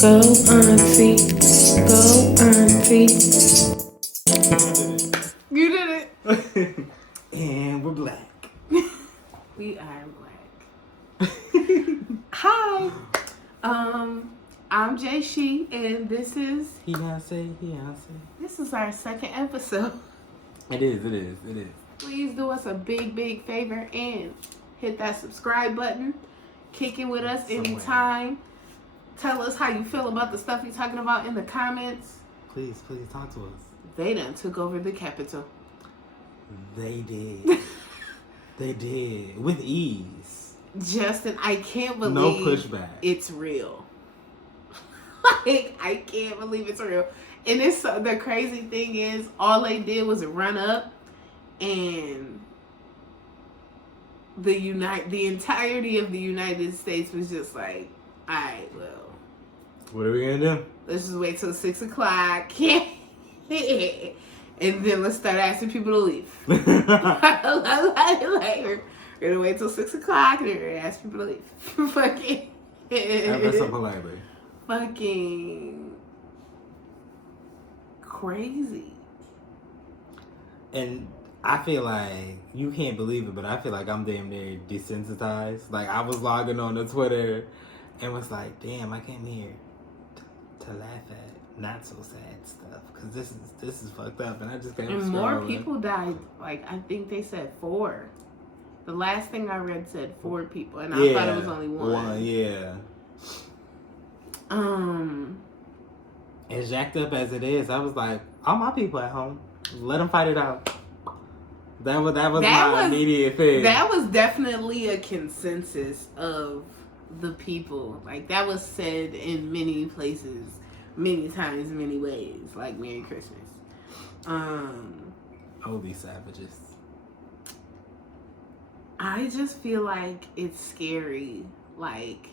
Go Auntie, go Auntie. You did it. And we're black. We are black. Hi. I'm Jay She, and this is our second episode. It is. Please do us a big favor and hit that subscribe button. Kick it with us anytime. Tell us how you feel about the stuff you're talking about in the comments. Please talk to us. They done took over the Capitol. They did. They did. With ease. Justin, I can't believe no pushback. It's real. Like, I can't believe it's real. And it's the crazy thing is, all they did was run up, and the entirety of the United States was just like, all right, well, what are we gonna do? let's just wait till 6 o'clock, and then let's start asking people to leave. Like, we're gonna wait till 6 o'clock, and we're gonna ask people to leave. Fucking. That's so politely. Fucking crazy. And I feel like, you can't believe it, but I feel like I'm damn near desensitized. Like, I was logging on to Twitter and was like, damn, I came here to laugh at not so sad stuff, because this is fucked up, and I just can't. And more people died. Like, I think they said 4. The last thing I read said 4 people, and I thought it was only 1. Yeah. As jacked up as it is, I was like, all my people at home, let them fight it out. That was my immediate thing. That was definitely a consensus of the people. Like, that was said in many places, many times, many ways. Like, Merry Christmas. Oh, these savages. I just feel like it's scary. Like,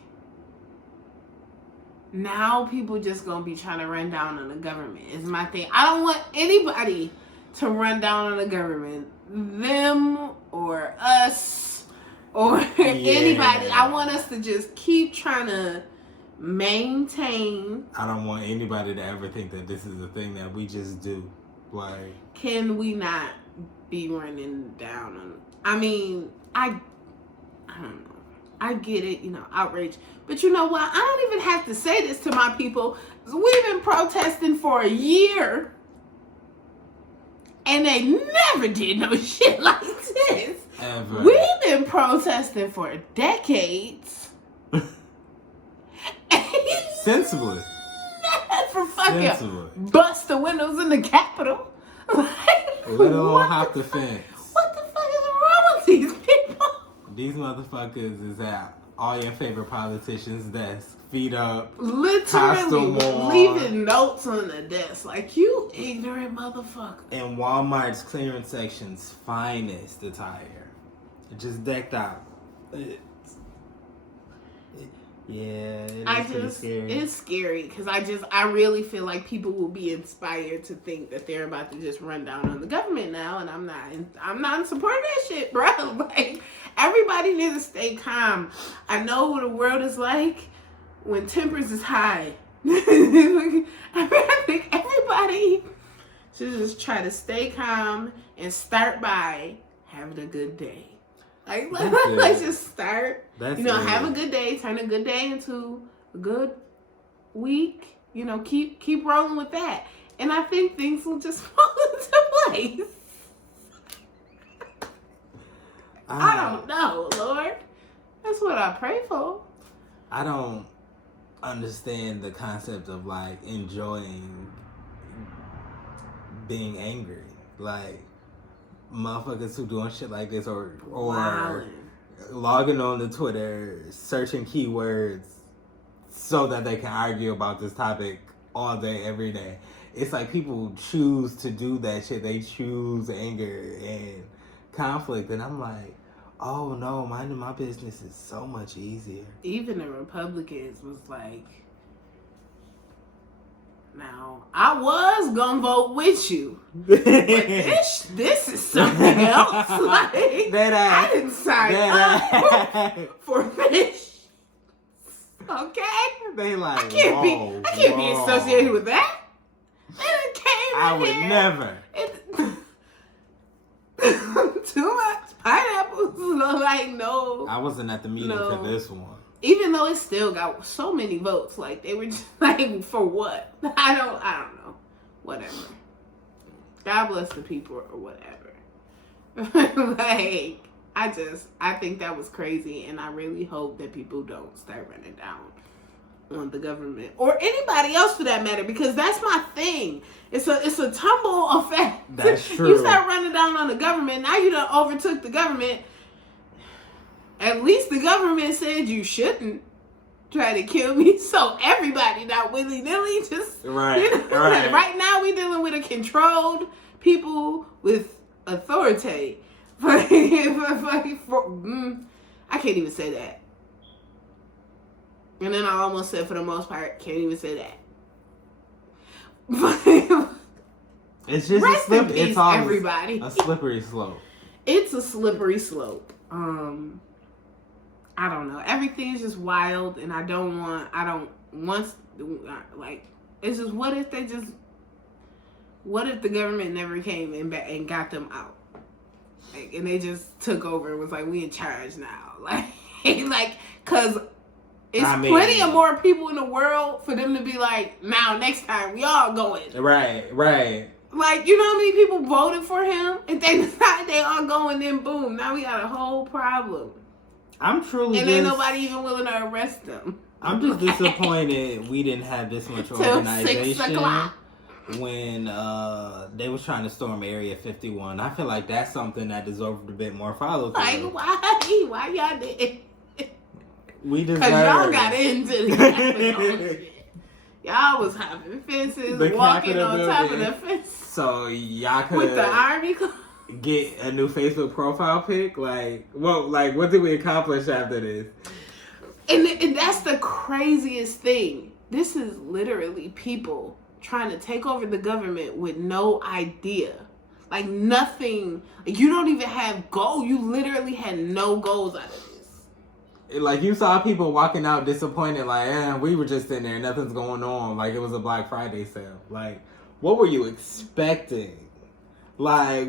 now people just gonna be trying to run down on the government is my thing. I don't want anybody to run down on the government. Them or us or anybody. I want us to just keep trying to maintain. I don't want anybody to ever think that this is a thing that we just do. Like, can we not be running down on? I mean, I don't know. I get it, outrage. But you know what? I don't even have to say this to my people. We've been protesting for a year. And they never did no shit like this. Ever. We've been protesting for decades. Sensibly. Never fucking bust the windows in the Capitol. Let alone hop the fence. What the fuck is wrong with these people? These motherfuckers is at all your favorite politicians' desks, feet up, literally leaving notes on the desk, like, you ignorant motherfucker. In Walmart's clearance section's finest attire, just decked out. It's scary because I really feel like people will be inspired to think that they're about to just run down on the government now, and I'm not in support of that shit, bro. Like, everybody needs to stay calm. I know what the world is like when tempers is high. I think everybody should just try to stay calm and start by having a good day. Like, let's just start. Have a good day. Turn a good day into a good week. Keep rolling with that. And I think things will just fall into place. I don't know, Lord. That's what I pray for. I don't understand the concept of, like, enjoying being angry. Like, motherfuckers who doing shit like this or logging on to Twitter, searching keywords so that they can argue about this topic all day, every day. It's like people choose to do that shit. They choose anger and conflict, and I'm like, oh no, minding my business is so much easier. Even the Republicans was like, now, I was gonna vote with you, but this is something else. Like, I didn't sign up for this. Okay. They like, I can't be associated with that. It came I would never. Too much pineapples. Like, no. I wasn't at the meeting for this one. Even though it still got so many votes, like they were just like, for what? I don't know. Whatever. God bless the people or whatever. Like, I think that was crazy, and I really hope that people don't start running down on the government or anybody else for that matter, because that's my thing. It's a tumble effect. That's true. You start running down on the government, now you done overtook the government. At least the government said you shouldn't try to kill me, so everybody not willy-nilly just right. You know, Right. Right now we dealing with a controlled people with authority. I can't even say that. And then I almost said, for the most part, can't even say that. It's just Rest in peace, it's all everybody. a slippery slope. It's a slippery slope. I don't know. Everything's just wild, and it's just, what if the government never came and got them out? Like, and they just took over and was like, we in charge now. Cause it's plenty of more people in the world for them to be like, now next time we all going. Right. Like, you know how many people voted for him? And they decided they all going, then boom, now we got a whole problem. I'm truly and ain't nobody even willing to arrest them. I'm just disappointed we didn't have this much organization when they was trying to storm Area 51. I feel like that's something that deserved a bit more follow through. Like, why y'all did? We deserve. Because y'all got into the Capitol shit. Y'all was hopping fences, walking on top of the fence. So y'all could with the army. Get a new Facebook profile pic. What did we accomplish after this? And that's the craziest thing. This is literally people trying to take over the government with no idea. Like, nothing. Like, you don't even have goals. You literally had no goals out of this. Like, you saw people walking out disappointed, like, we were just in there, nothing's going on. Like, it was a Black Friday sale. Like, what were you expecting? Like,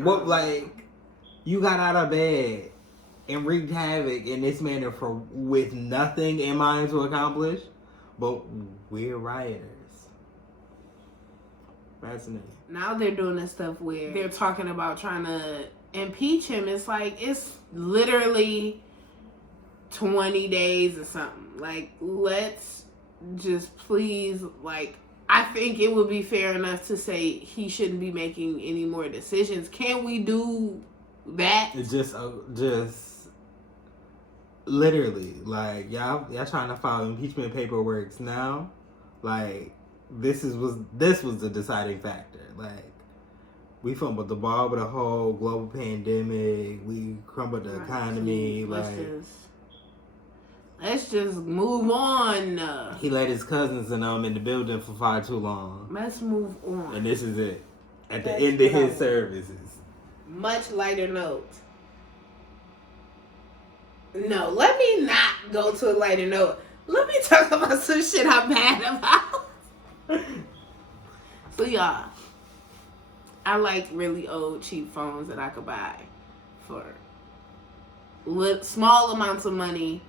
you got out of bed and wreaked havoc in this manner with nothing in mind to accomplish, but we're rioters. Fascinating. Now they're doing this stuff where they're talking about trying to impeach him. It's like, it's literally 20 days or something. Like, let's just please, like, I think it would be fair enough to say he shouldn't be making any more decisions. Can we do that? It's just literally, like, y'all trying to file impeachment paperwork now. Like, this was the deciding factor. Like, we fumbled the ball with a whole global pandemic. We crumbled the economy. Let's just move on. He let his cousins and them in the building for far too long. Let's move on. And this is it. At the end of his services. Much lighter note. No, let me not go to a lighter note. Let me talk about some shit I'm mad about. So, y'all, I like really old, cheap phones that I could buy for small amounts of money.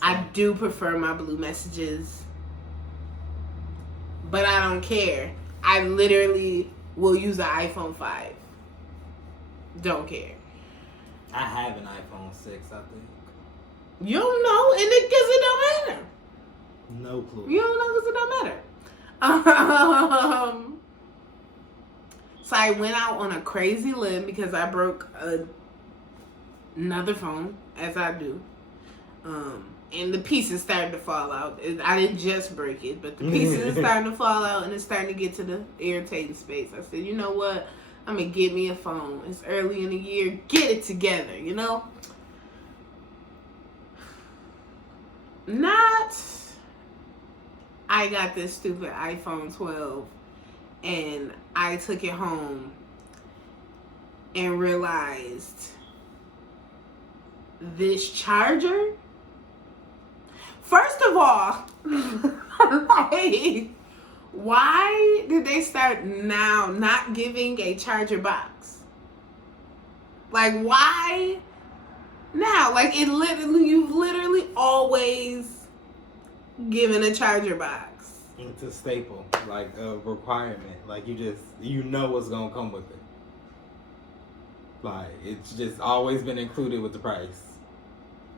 I do prefer my blue messages, but I don't care. I literally will use an iPhone 5. Don't care. I have an iPhone 6, I think. You don't know, and because it don't matter. No clue. You don't know because it don't matter. So I went out on a crazy limb because I broke another phone, as I do. And the pieces started to fall out. I didn't just break it, but the pieces are starting to fall out, and it's starting to get to the irritating space. I said, you know what? I'm going to get me a phone. It's early in the year. Get it together, you know? I got this stupid iPhone 12, and I took it home and realized this charger First of all, like, why did they start now not giving a charger box? Like, why now? Like, you've literally always given a charger box. It's a staple, like a requirement. Like, you know what's gonna come with it. Like, it's just always been included with the price.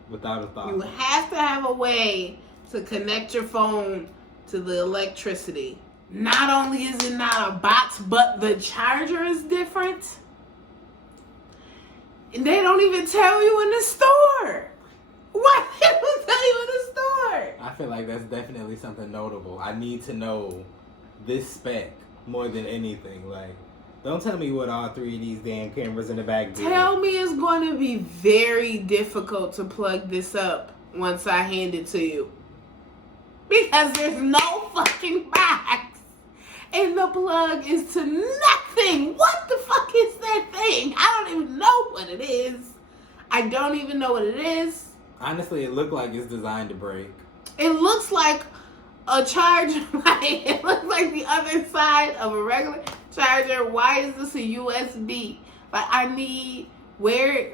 Without a thought. You have to have a way to connect your phone to the electricity. Not only is it not a box, but the charger is different. And they don't even tell you in the store. Why didn't they tell you in the store? I feel like that's definitely something notable. I need to know this spec more than anything. Like, don't tell me what all three of these damn cameras in the back do. Tell me it's going to be very difficult to plug this up once I hand it to you. Because there's no fucking box. And the plug is to nothing. What the fuck is that thing? I don't even know what it is. I don't even know what it is. Honestly, it looked like it's designed to break. It looks like a charger. It looks like the other side of a regular charger. Why is this a USB? Like, I need where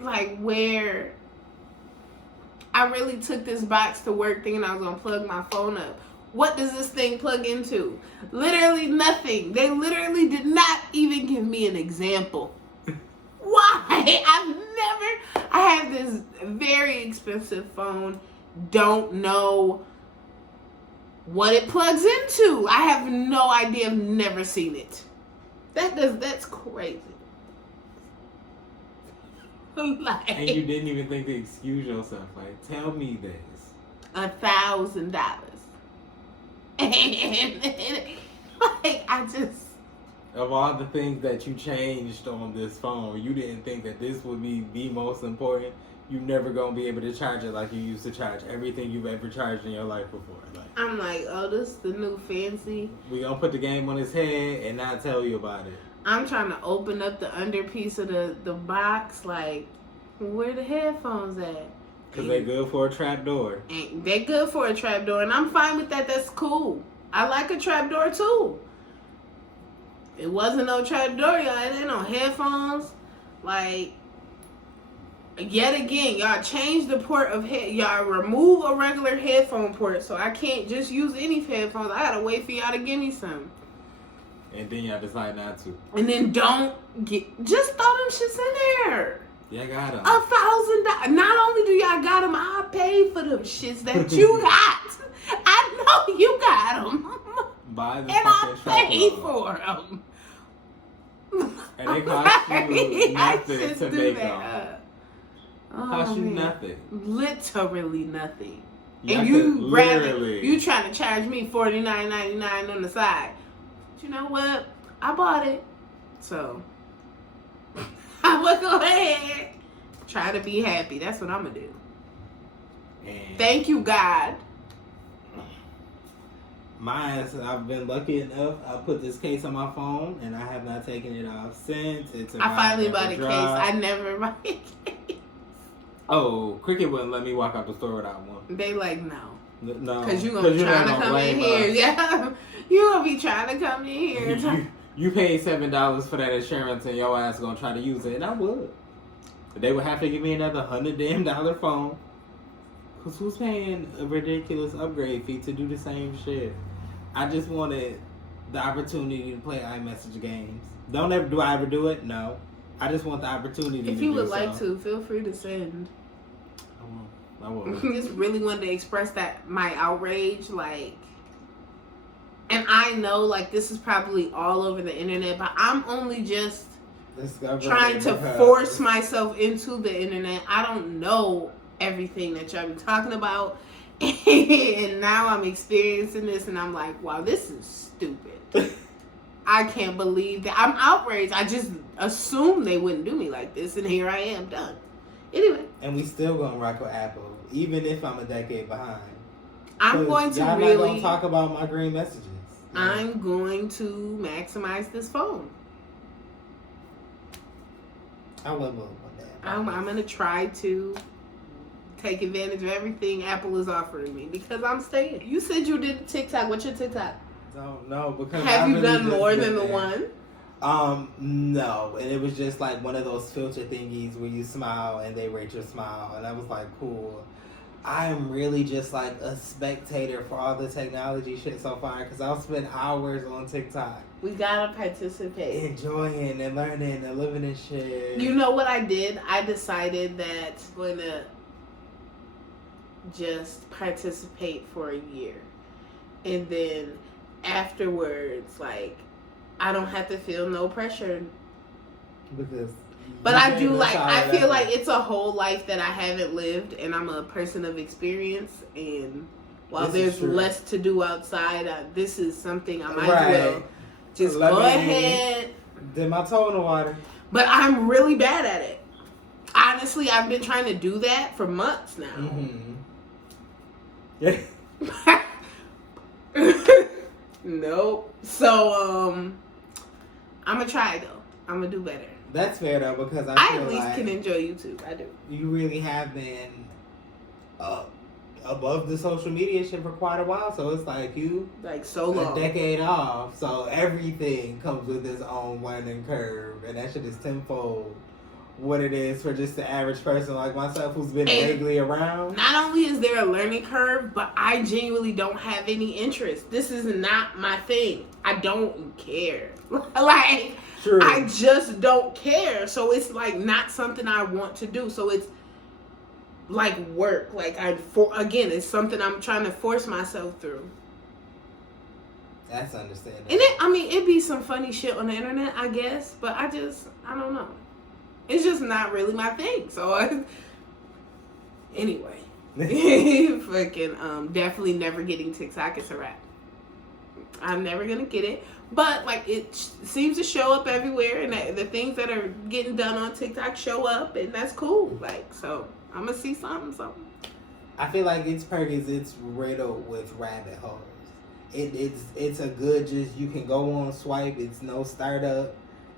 I really took this box to work thinking I was gonna plug my phone up. What does this thing plug into? Literally nothing. They literally did not even give me an example. Why? I have this very expensive phone. Don't know what it plugs into. I have no idea. I've never seen it. That's crazy. Like, and you didn't even think to excuse yourself. Like, tell me this. $1,000. And like, I just... Of all the things that you changed on this phone, you didn't think that this would be the most important. You're never going to be able to charge it like you used to charge everything you've ever charged in your life before. Like, I'm like, oh, this is the new fancy. We're going to put the game on his head and not tell you about it. I'm trying to open up the under piece of the box. Like, where the headphones at? Because they're good for a trap door. And they're good for a trap door. And I'm fine with that. That's cool. I like a trap door too. It wasn't no trap door, y'all. It ain't no headphones. Like, yet again, y'all change the port of head. Y'all remove a regular headphone port, so I can't just use any headphones. I gotta wait for y'all to give me some. And then y'all decide not to. And then just throw them shits in there. Yeah, I got them. $1,000. Not only do y'all got them, I paid for them shits that you got. I know you got them. Buy the and fucking I paid for them. And they cost you nothing to make them. Oh, Cost you nothing. Literally nothing. You and you trying to charge me $49.99 on the side. But you know what? I bought it. So I'm gonna go ahead. Try to be happy. That's what I'm gonna do. And thank you, God. I've been lucky enough. I put this case on my phone, and I have not taken it off since. I finally bought a case. I never buy a case. Oh, Cricket wouldn't let me walk out the store without one. They like, no. No. Because you're going to be trying to come in here. Yeah. You're going to be trying to come in here. You paid $7 for that insurance, and your ass going to try to use it, and I would. But they would have to give me another $100 phone. Because who's paying a ridiculous upgrade fee to do the same shit? I just wanted the opportunity to play iMessage games. Do I ever do it? No. I just want the opportunity to do so. If you would like to, feel free to send. I will. Just really wanted to express my outrage, like, and I know, like, this is probably all over the internet, but I'm only just trying to force myself into the internet. I don't know everything that y'all be talking about, and now I'm experiencing this, and I'm like, wow, this is stupid. I can't believe that. I'm outraged. I just assumed they wouldn't do me like this, and here I am, done. Anyway. And we still gonna rock with Apple, even if I'm a decade behind. I'm going to y'all really not gonna talk about my green messages. I'm going to maximize this phone. I love that. I'm gonna try to take advantage of everything Apple is offering me because I'm staying. You said you did TikTok. What's your TikTok? Don't know because have you done more than the one? No, and it was just like one of those filter thingies where you smile and they rate your smile, and I was like, cool. I'm really just like a spectator for all the technology shit so far because I'll spend hours on TikTok. We gotta participate. Enjoying and learning and living in shit. You know what I did? I decided that I'm going to just participate for a year. And then afterwards, like, I don't have to feel no pressure. But I do like, I feel like it's a whole life that I haven't lived, and I'm a person of experience. And while there's less to do outside, this is something I might well just go ahead. Dip my toe in the water. But I'm really bad at it. Honestly, I've been trying to do that for months now. Yeah. Nope. So, I'm gonna try though. I'm gonna do better. That's fair though, because I feel at least like can enjoy YouTube. I do. You really have been above the social media shit for quite a while, so it's like you so long, a decade off. So everything comes with its own learning curve, and that shit is tenfold what it is for just the average person like myself who's been vaguely around. Not only is there a learning curve, but I genuinely don't have any interest. This is not my thing. I don't care. Like, true. I just don't care. So it's like not something I want to do. So it's like work. Like again, it's something I'm trying to force myself through. That's understandable. And it'd be some funny shit on the internet, I guess, but I don't know. It's just not really my thing. So anyway, fucking definitely never getting TikTok. It's a wrap. I'm never gonna get it, but like it seems to show up everywhere, and the things that are getting done on TikTok show up, and that's cool. Like, so I'm gonna see something. I feel like it's riddled with rabbit holes. It's a good you can go on swipe. It's no startup.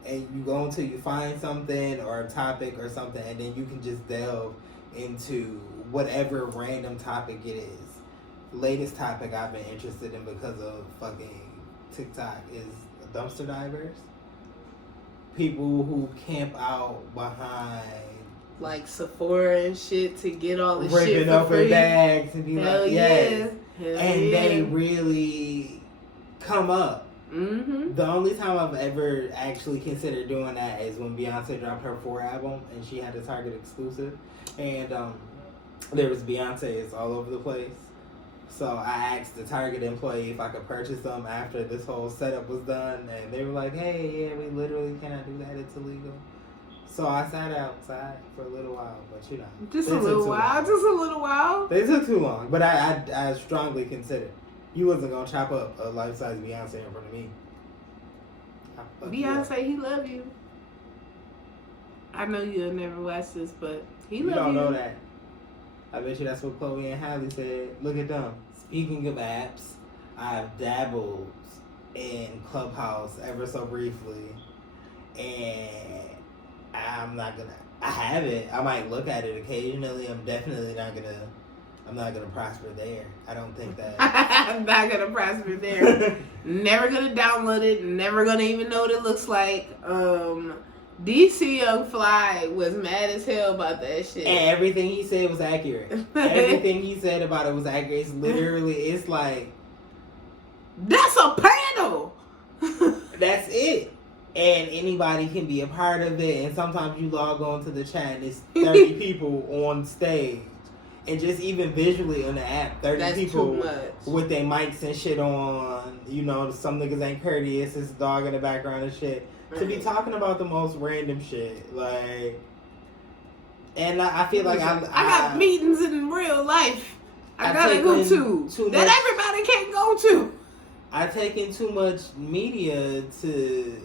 And you go until you find something or a topic or something, and then you can just delve into whatever random topic it is. Latest topic I've been interested in because of fucking TikTok is dumpster divers. People who camp out behind like Sephora and shit to get all the shit ripping for open free. bags and be Hell like, yes. And they really come up. Mm-hmm. The only time I've ever actually considered doing that is when Beyonce dropped her 4 album and she had a Target exclusive, and there was Beyonce's all over the place. So I asked the Target employee if I could purchase them after this whole setup was done, and they were like, "Hey, yeah, we literally cannot do that; it's illegal." So I sat outside for a little while, but just a little while. They took too long, but I strongly considered. You wasn't gonna chop up a life-size Beyonce in front of me. Beyonce, he love you. I know you'll never watch this, but he love you. You don't know that. I bet you that's what Chloe and Halle said. Look at them. Speaking of apps, I've dabbled in Clubhouse ever so briefly, and I have it. I might look at it occasionally. I'm definitely not gonna prosper there. I don't think that. I'm not gonna prosper there. Never gonna download it. Never gonna even know what it looks like. DC Young Fly was mad as hell about that shit. And everything he said was accurate. Everything he said about it was accurate. It's literally, it's like, that's a panel. That's it. And anybody can be a part of it. And sometimes you log on to the chat and it's 30 people on stage. And just even visually on the app, 30 that's people too much. With their mics and shit on. You know, some niggas ain't courteous. It's a dog in the background and shit. Right. To be talking about the most random shit. Like, and I feel like I got meetings in real life. I gotta go to. That everybody can't go to. I've taken too much media to,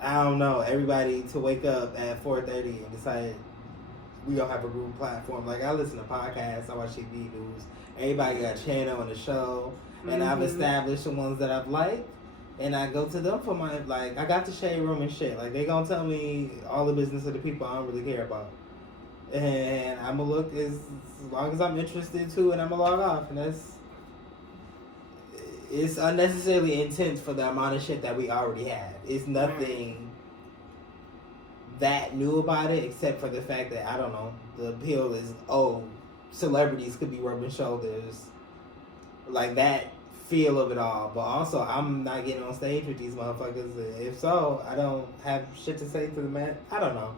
I don't know, everybody to wake up at 4:30 and decide we gonna have a group platform. Like, I listen to podcasts, I watch TV news. Everybody got a channel and a show, and I've established the ones that I've liked, and I go to them for my, like, I got the shade room and shit. Like, they gonna tell me all the business of the people I don't really care about. And I'm gonna look as long as I'm interested to, and I'm gonna log off. And it's unnecessarily intense for the amount of shit that we already have. It's nothing that new about it, except for the fact that, I don't know, the appeal is, celebrities could be rubbing shoulders, like that feel of it all. But also, I'm not getting on stage with these motherfuckers. If so, I don't have shit to say to the man. I don't know.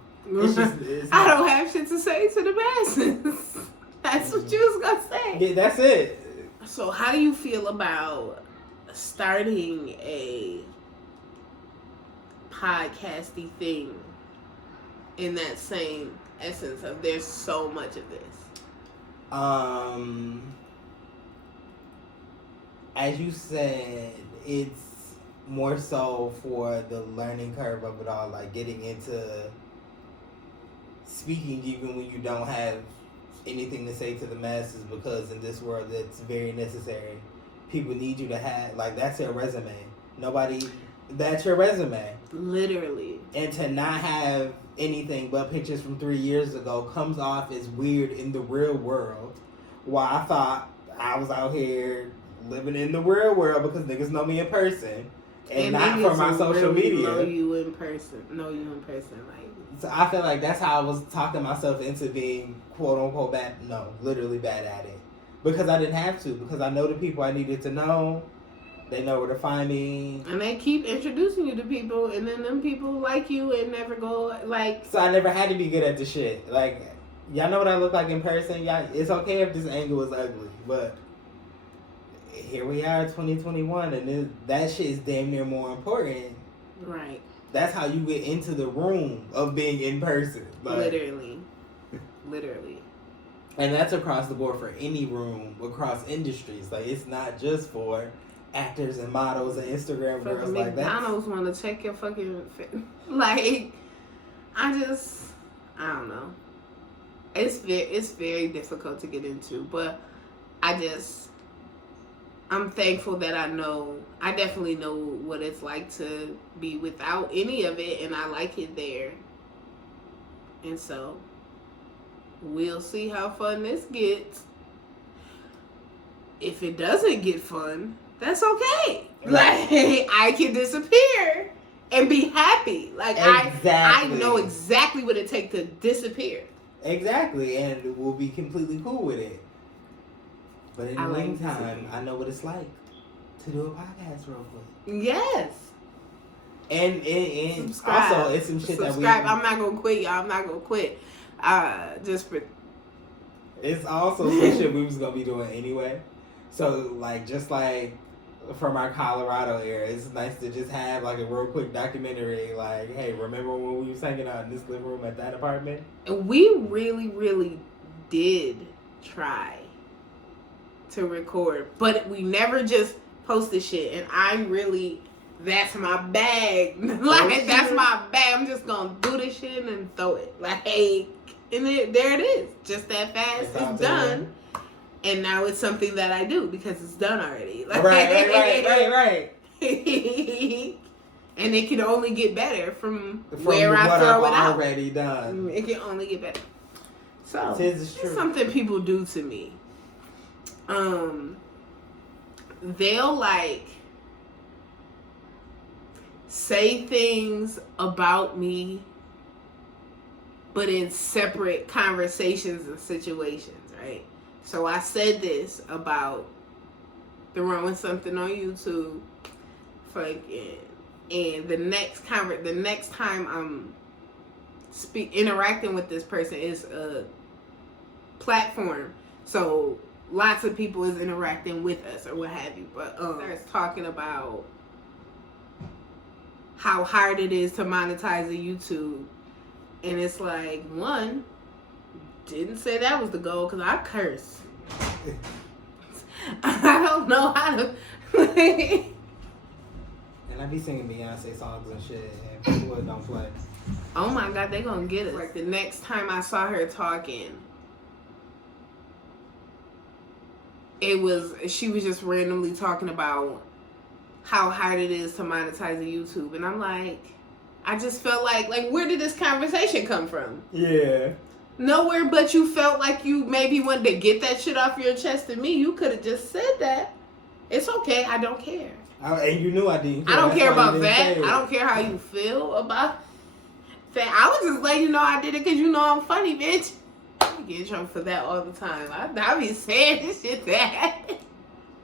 I don't have shit to say to the masses. That's what you was gonna say. Yeah, that's it. So how do you feel about starting a podcasty thing in that same essence of there's so much of this? As you said, it's more so for the learning curve of it all, like getting into speaking even when you don't have anything to say to the masses, because in this world that's very necessary. People need you to have, like, that's your resume. That's your resume. Literally. And to not have anything but pictures from 3 years ago comes off as weird in the real world. While I thought I was out here living in the real world because niggas know me in person. And not from my social media. Know you in person. Like, so I feel like that's how I was talking myself into being quote unquote bad. No, literally bad at it. Because I didn't have to. Because I know the people I needed to know. They know where to find me. And they keep introducing you to people. And then them people like you and never go like. So I never had to be good at the shit. Like, y'all know what I look like in person. Y'all, it's okay if this angle is ugly. But here we are, 2021. And that shit is damn near more important. Right. That's how you get into the room of being in person. Like, Literally. And that's across the board for any room, across industries. Like, it's not just for actors and models and Instagram girls like that. McDonald's want to check your fucking fit. Like, I don't know. It's very difficult to get into, but I'm thankful that I definitely know what it's like to be without any of it, and I like it there. And so, we'll see how fun this gets. If it doesn't get fun, that's okay. Like, I can disappear and be happy. Like, exactly. I know exactly what it takes to disappear. Exactly, and we'll be completely cool with it. But in the meantime, I know what it's like to do a podcast real quick. Yes. And also, it's some shit that we... I'm not going to quit, y'all. I'm not going to quit. It's also some shit we was going to be doing anyway. So, like, just like from our Colorado era, it's nice to just have, like, a real quick documentary. Like, hey, remember when we was hanging out in this living room at that apartment? We really, really did try to record, but we never just posted shit. And that's my bag. Like, that's my bag. I'm just gonna do this shit and throw it. Like, hey, and there it is. Just that fast. It's done. And now it's something that I do because it's done already. Like, right. And it can only get better from where I throw it out. Already done. It can only get better. So it's something people do to me. They'll like say things about me, but in separate conversations and situations, right? So I said this about throwing something on YouTube, and the next time I'm interacting with this person is a platform, so lots of people is interacting with us or what have you. But starts talking about how hard it is to monetize a YouTube, and it's like, one, didn't say that was the goal because I curse. I don't know how to. And I be singing Beyonce songs and shit, and people don't play. Oh my God, they gonna get us. Like, the next time I saw her talking, she was just randomly talking about how hard it is to monetize a YouTube, and I'm like, I just felt like where did this conversation come from? Yeah. nowhere but you felt like you maybe wanted to get that shit off your chest to me, you could have just said that. It's okay. I don't care. And you knew I didn't care. I don't care about that. I don't care how you feel about that. I was just letting you know I did it because you know I'm funny, bitch. I get in trouble for that all the time. I be saying this shit that.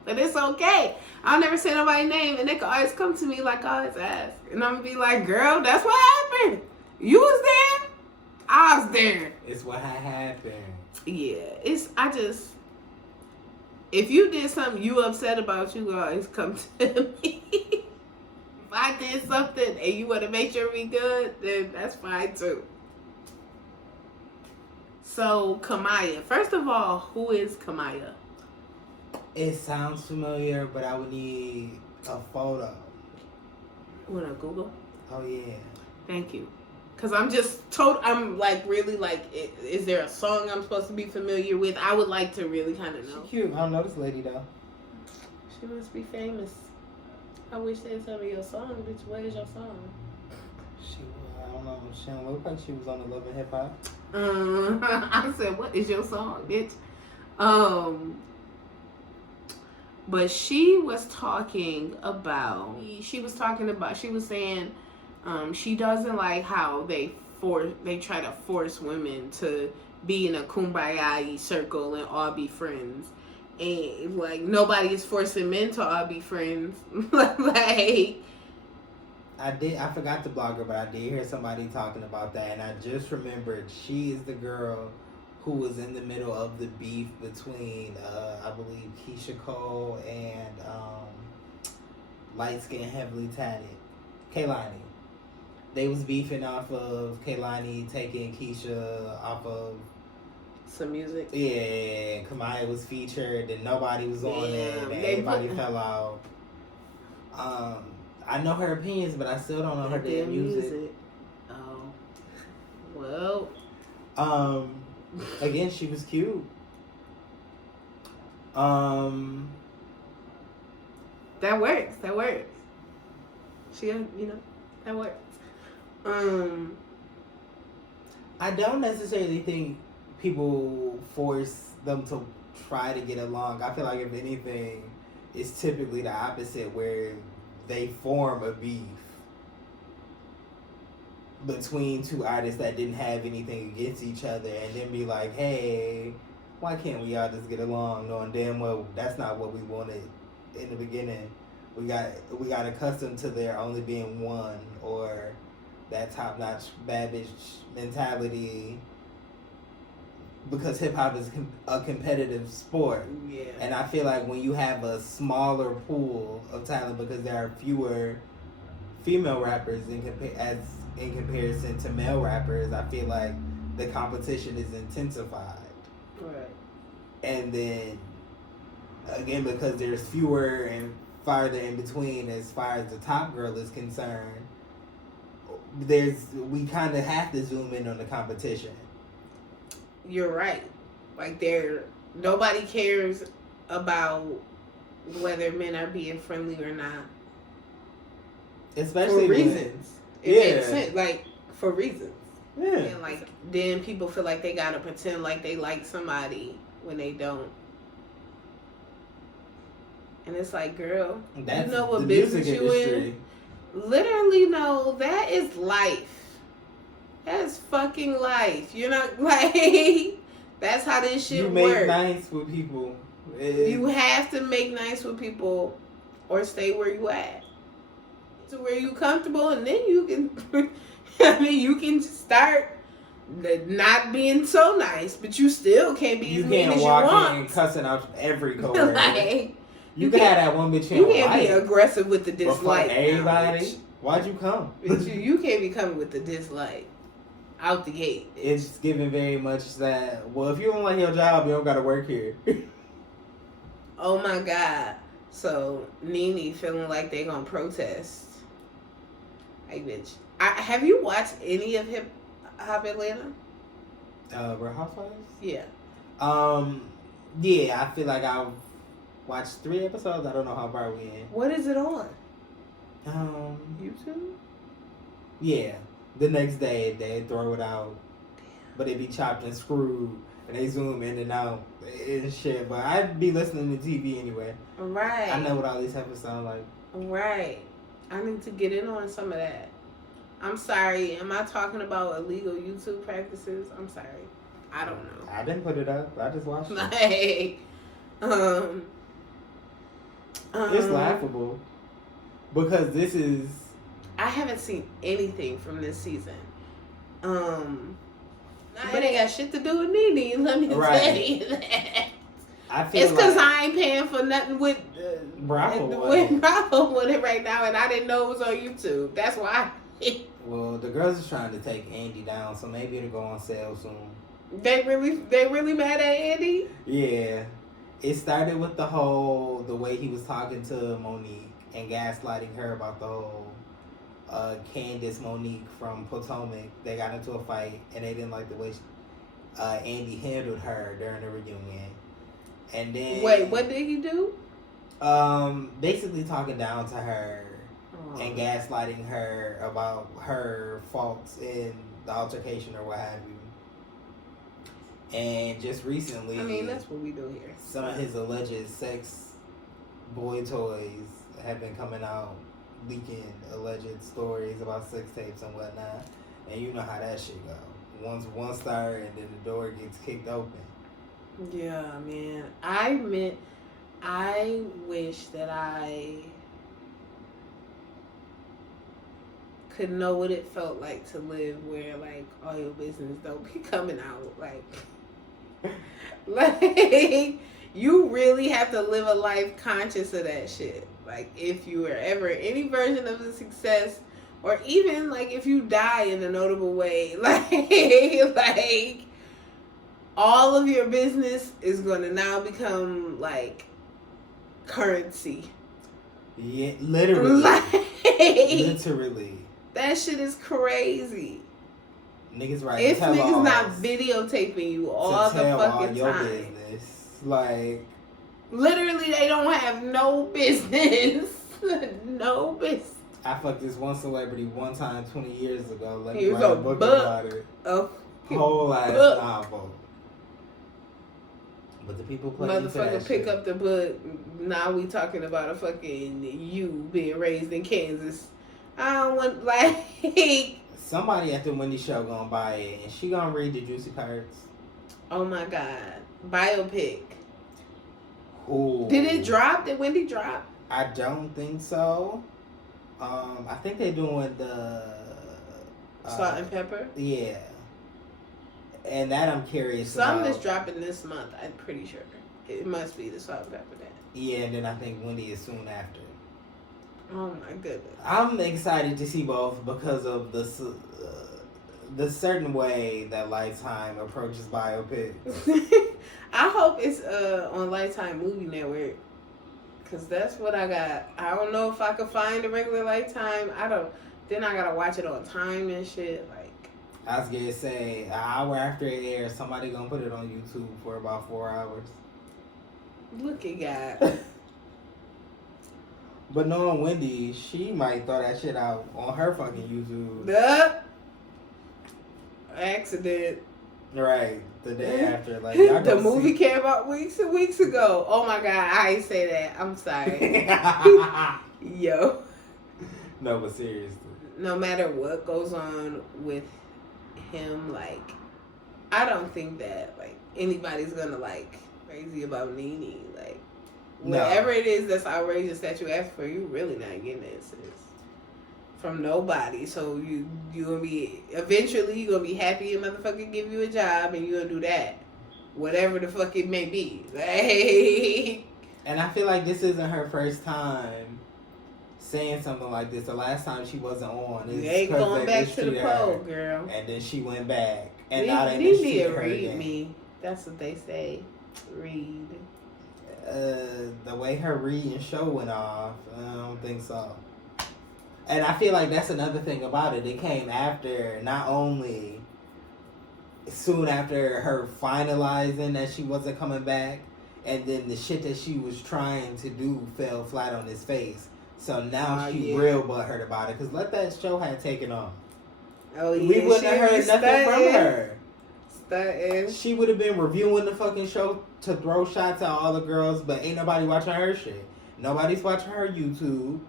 But it's okay. I'll never say nobody's name, and they can always come to me like I always ask. And I'm going to be like, girl, that's what happened. You was there? I was there. It's what happened. Yeah. If you did something you upset about, you always come to me. If I did something and you want to make sure we good, then that's fine too. So, Kamaya. First of all, who is Kamaya? It sounds familiar, but I would need a photo. Want to Google? Oh, yeah. Thank you. Because I'm like, really like, is there a song I'm supposed to be familiar with? I would like to really kind of know. She's cute. I don't know this lady, though. She must be famous. I wish they'd tell me your song, bitch. What is your song? I don't know. She don't look like she was on the Love and Hip Hop. I said, what is your song, bitch? But she was saying she doesn't like how they try to force women to be in a kumbaya circle and all be friends. And like nobody is forcing men to all be friends. Like I forgot the blogger, but I did hear somebody talking about that, and I just remembered she is the girl who was in the middle of the beef between, I believe, Keisha Cole and light-skinned, heavily tatted Kaylani. They was beefing off of Kaylani taking Keisha off of some music. Yeah, Kamaya was featured, and nobody was on it, and everybody fell out. I know her opinions, but I still don't know her damn music. Oh. Well. Again, she was cute. That works. She, that works. I don't necessarily think people force them to try to get along. I feel like if anything, it's typically the opposite, where they form a beef between two artists that didn't have anything against each other, and then be like, hey, why can't we all just get along, knowing damn well that's not what we wanted in the beginning. We got accustomed to there only being one, or that top-notch bad bitch mentality, because hip-hop is a competitive sport. Yeah. And I feel like when you have a smaller pool of talent, because there are fewer female rappers in comparison to male rappers, I feel like the competition is intensified. Right. And then, again, because there's fewer and farther in between as far as the top girl is concerned, we kind of have to zoom in on the competition. You're right. Like, nobody cares about whether men are being friendly or not. Especially for reasons. It makes sense. Like, for reasons. Yeah. And, like, then people feel like they gotta pretend like they like somebody when they don't. And it's like, girl, you know what business you in? Literally, no, that is life. That's fucking life. You're not, like, that's how this shit works. You make nice with people. You have to make nice with people or stay where you at. To where you comfortable, and then you can, you can start not being so nice, but you still can't be as mean as you want. You can't walk in cussing out every coworker. Like, you can have that one bitch you can't be aggressive with the dislike. Everybody, why'd you come? You can't be coming with the dislike out the gate. It's giving very much that, well, if you don't like your job, you don't gotta work here. Oh my God. So, Nene feeling like they gonna protest. Like, bitch. Have you watched any of Hip Hop Atlanta? Real Housewives? Yeah. Yeah, I feel like I've watched 3 episodes. I don't know how far we in. What is it on? YouTube? YouTube? Yeah. The next day, they throw it out. Damn. but it be chopped and screwed, and they zoom in and out and shit. But I'd be listening to TV anyway. Right. I know what all these episodes sound like. Right. I need to get in on some of that. I'm sorry. Am I talking about illegal YouTube practices? I'm sorry. I don't know. I didn't put it up. I just watched it. Like, It's laughable because this is. I haven't seen anything from this season. It ain't got shit to do with Nene. Let me tell you that. It's because I ain't paying for nothing with Bravo with it right now, and I didn't know it was on YouTube. That's why. Well, the girls are trying to take Andy down, so maybe it'll go on sale soon. They really mad at Andy? Yeah. It started with the way he was talking to Monique and gaslighting her about the whole Candace Monique from Potomac. They got into a fight and they didn't like the way Andy handled her during the reunion. And then wait, what did he do? Basically talking down to her and gaslighting her about her faults in the altercation or what have you. And just recently, I mean, that's what we do here. Some of his alleged sex boy toys have been coming out, leaking alleged stories about sex tapes and whatnot. And you know how that shit go. Once one star and then the door gets kicked open. Yeah, man. I wish that I could know what it felt like to live where, like, all your business don't be coming out. Like, you really have to live a life conscious of that shit. Like, if you were ever any version of a success, or even, like, if you die in a notable way, like all of your business is going to now become, like, currency. Yeah, literally. Literally. That shit is crazy. Niggas right. If niggas not videotaping you all the fucking all your time. Business. Like, literally, they don't have no business. No business. I fucked this one celebrity one time 20 years ago. Let me write a book about it. Whole ass novel. But the people play motherfucker pick up the book. Now we talking about a fucking you being raised in Kansas. I don't want, like, somebody at the Wendy show gonna buy it and she gonna read the juicy parts. Oh my god. Biopic. Ooh. Did it drop? Did Wendy drop? I don't think so. I think they're doing the Salt and Pepper? Yeah. And that I'm curious Something is dropping this month, I'm pretty sure. It must be the Salt and Pepper then. Yeah, and then I think Wendy is soon after. Oh my goodness. I'm excited to see both because of the certain way that Lifetime approaches biopics. I hope it's on Lifetime Movie Network, because that's what I got. I don't know if I could find a regular Lifetime. Then I gotta watch it on Time and shit. Like, I was gonna say, an hour after it airs, somebody gonna put it on YouTube for about 4 hours. Look at God. But knowing Wendy, she might throw that shit out on her fucking YouTube. Accident. Right. The day after. Like, y'all the movie came out weeks and weeks ago. Oh my God. I ain't say that. I'm sorry. Yo. No, but seriously. No matter what goes on with him, like, I don't think that, like, anybody's gonna, like, crazy about Nene. Like, whatever it is that's outrageous that you ask for, you really not getting it, sis. From nobody. So you gonna be, eventually you gonna be happy your motherfucker give you a job and you gonna do that. Whatever the fuck it may be. Like, and I feel like this isn't her first time saying something like this. The last time she wasn't on. You ain't going back to the pole, girl. And then she went back. And now they need to read me. That's what they say. Read. The way her reading show went off, I don't think so. And I feel like that's another thing about it. It came after, not only soon after her finalizing that she wasn't coming back, and then the shit that she was trying to do fell flat on his face. So now she real butthurt about it. Because let that show had taken off. Oh, yeah. We wouldn't have heard nothing from her. She would have been reviewing the fucking show to throw shots at all the girls, but ain't nobody watching her shit. Nobody's watching her YouTube.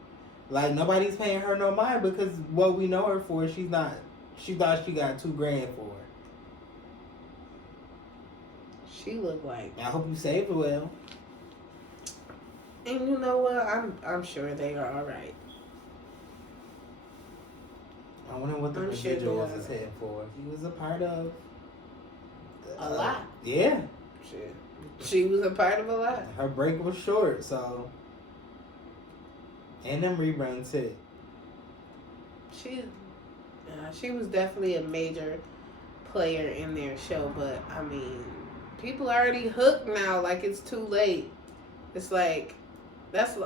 Like, nobody's paying her no mind because what we know her for, she thought she got $2,000 for it. She looked like. I hope you saved well. And you know what? I'm sure they are all right. I wonder what the residuals is heading for. He was a part of a lot. Yeah. Shit. She was a part of a lot. Her break was short, so. And them reruns hit. She was definitely a major player in their show, but I mean, people are already hooked now. Like, it's too late. It's like, that's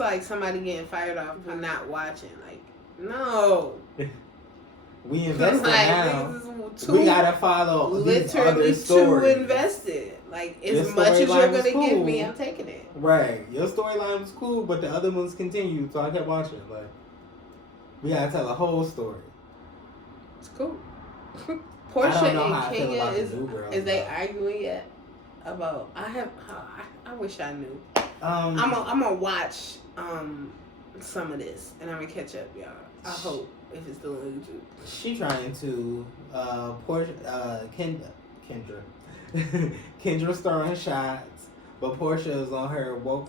like somebody getting fired off for not watching. Like, no. We invested now. We gotta follow literally too invested. Like, as much as you're gonna give me, I'm taking it. Right. Your storyline was cool, but the other ones continued, so I kept watching. Like, we gotta tell a whole story. It's cool. Portia and Kenya is they arguing yet about? I wish I knew. I'm gonna watch some of this and I'm gonna catch up, y'all. I hope if it's still on YouTube. She trying to Portia Kendra throwing shots, but Portia is on her woke.